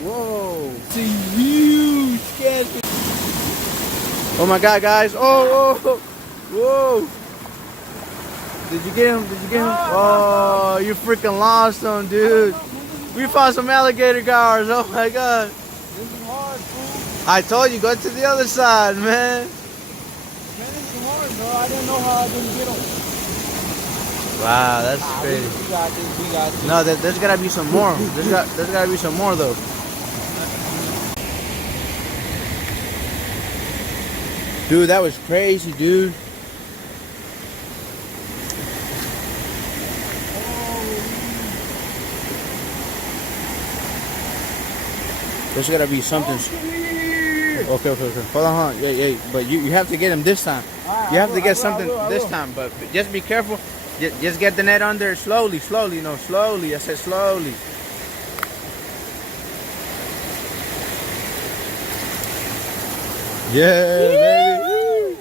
Whoa. It's a huge catfish. Oh my God, guys. Oh, whoa. Whoa. Did you get him? Did you get him? Oh, you freaking lost him, dude. We found some alligator guards. Oh my God. This is hard, fool. I told you, go to the other side, man. Man, this is hard, bro. I didn't know how I didn't get them. Wow, that's crazy. We got this. We got this. No, there's gotta be some more. There's gotta be some more though. Dude, that was crazy, dude. There's gotta be something. Okay. Hold on. Yeah. But you have to get him this time. You have to get something this time. But just be careful. Just get the net under slowly. No, slowly. I said slowly. Yeah, baby.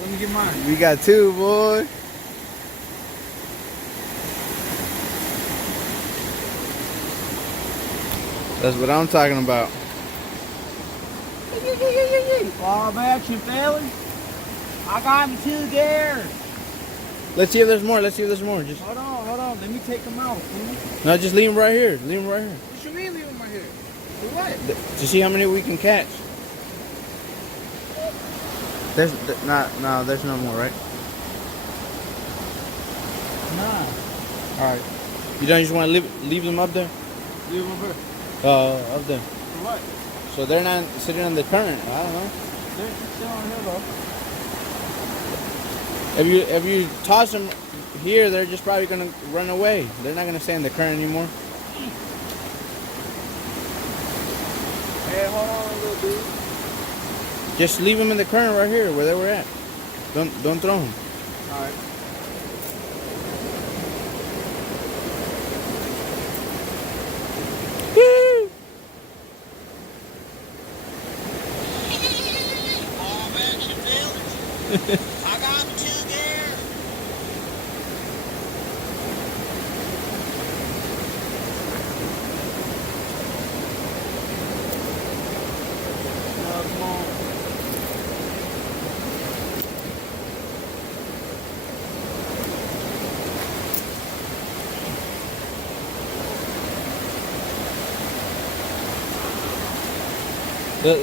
Let me get mine. We got two, boy. That's what I'm talking about. Fall of action, fellas. I got him two there. Let's see if there's more. Just Hold on. Let me take them out, fool. no, just leave them right here. What you mean leave them right here? For what? To see how many we can catch. There's no more, right? Nah. All right. You don't just want to leave them up there? Leave them over here. Up there. For what? So they're not sitting on the current. I don't know. They're still on here, though. If you toss them here, they're just probably gonna run away. They're not gonna stay in the current anymore. Hey, hold on, little dude. Just leave them in the current right here where they were at. Don't throw them. All right. I got him two there. No, come on.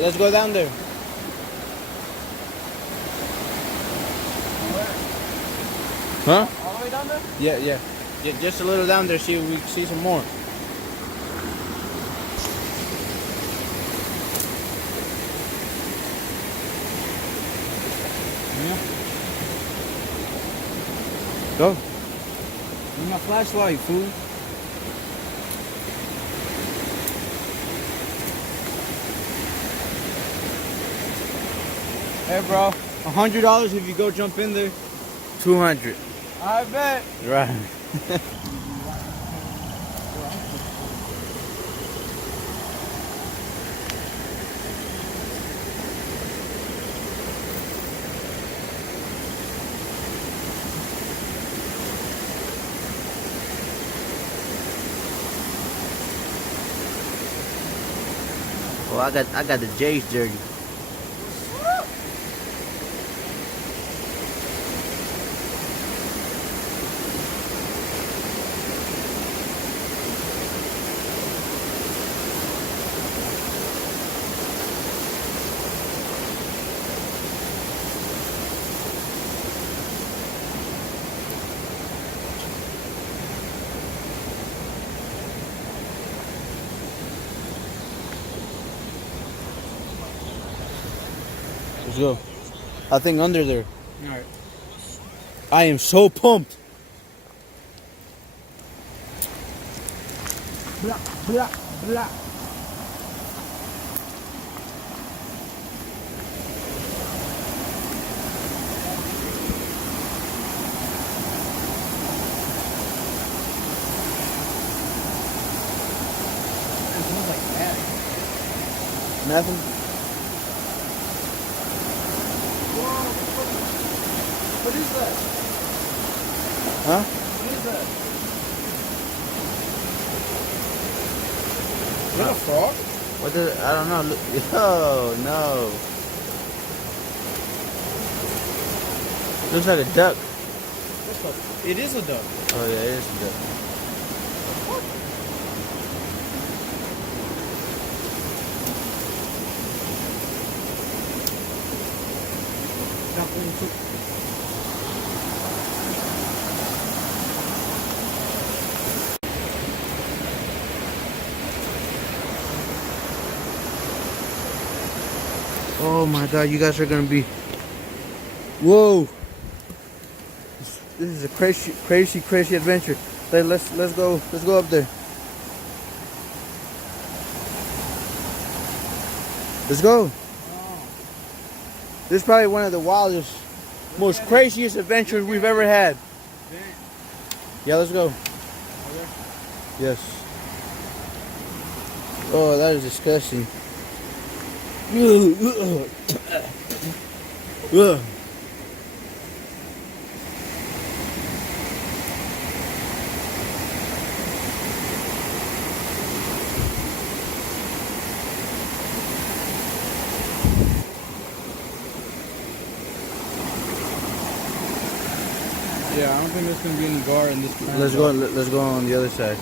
Let's go down there. Huh? All the way down there? Yeah. Just a little down there, see if we can see some more. Yeah. Go. Give me my flashlight, fool. Hey, bro. $100 if you go jump in there. 200. I bet. Right. Well, I got the Jays jersey. Let's go. I think under there. Alright. I am so pumped. Blah, blah, blah. It smells like that. Nothing. What is that? Huh? What is that? that a frog? What the? I don't know. Look. Oh no. Looks like a duck. It is a duck. Oh yeah, it is a duck. Oh my god, you guys are gonna be. Whoa! This is a crazy adventure. Let's go up there. Let's go. This is probably one of the wildest, most craziest adventures we've ever had. Yeah, let's go. Yes. Oh, that is disgusting. Ugh. Yeah, I don't think there's gonna be any gar in this. Let's go on the other side.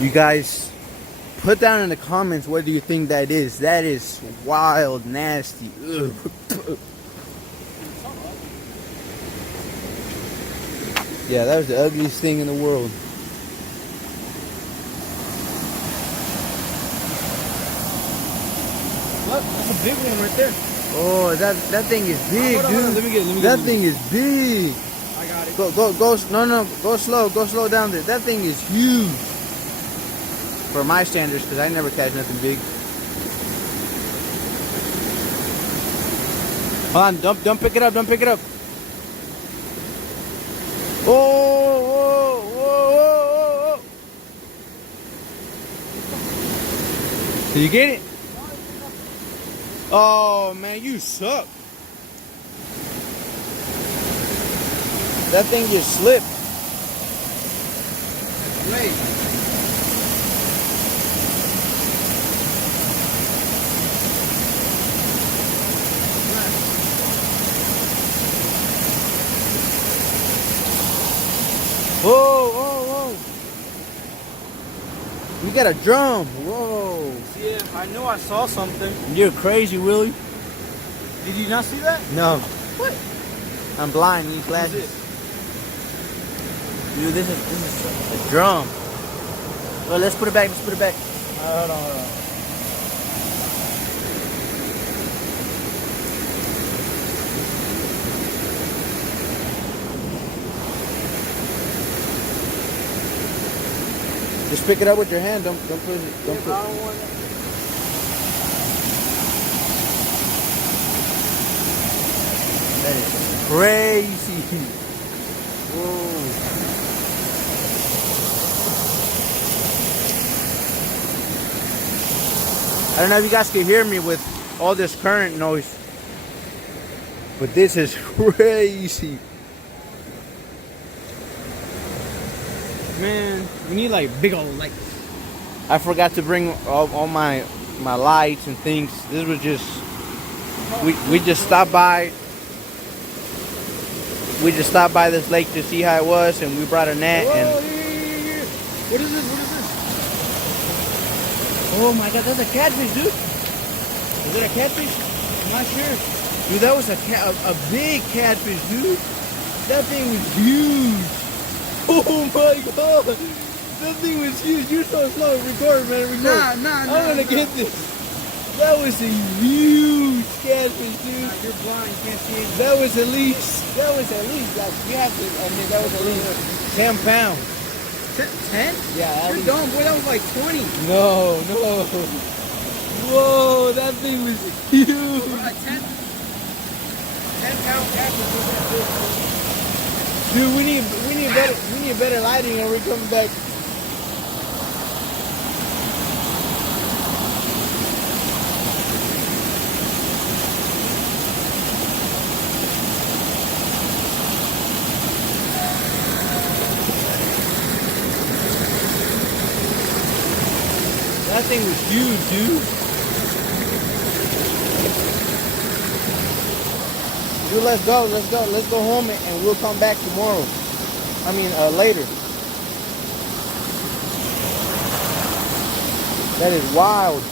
You guys, put down in the comments what do you think that is. That is wild, nasty. Ugh. Yeah, that was the ugliest thing in the world. Look, that's a big one right there. Oh, that thing is big, Hold on, dude. let me get That thing is big. I got it. Go slow down there. That thing is huge. For my standards, because I never catch nothing big. Hold on, don't pick it up, don't pick it up. Whoa. Did you get it? Oh man, you suck. That thing just slipped. Wait. Whoa. We got a drum. Whoa. Yeah, I knew I saw something. You're crazy, Willie. Did you not see that? No. What? I'm blind, need What is glasses. it? Dude, this is a drum. Well, let's put it back. Hold on. Just pick it up with your hand. Don't push it. Don't I put. don't want it. That is crazy. Whoa. I don't know if you guys can hear me with all this current noise, but this is crazy. Man, we need like big old lights. I forgot to bring all my lights and things. This was just we just stopped by. We just stopped by this lake to see how it was, and we brought a net. Whoa, And here. What is this? oh my God, that's a catfish, dude. Is it a catfish? I'm not sure. Dude, that was a big catfish, dude. That thing was huge. Oh my God, that thing was huge. You're so slow. Record, man. Record. Nah. I'm gonna get this. That was a huge catfish, dude. You're blind. You can't see it. That was at least like you have to admit that was at least 10 pounds. 10? Yeah, at You're least. dumb, boy. That was like 20. No. Whoa, that thing was huge. Like 10 pound catfish. Dude, we need better lighting, or we're coming back. That thing was huge, dude. Dude, let's go. Let's go home and we'll come back tomorrow. I mean, later. That is wild.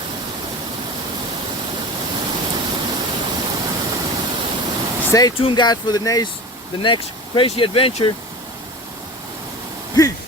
Stay tuned, guys, for the next crazy adventure. Peace.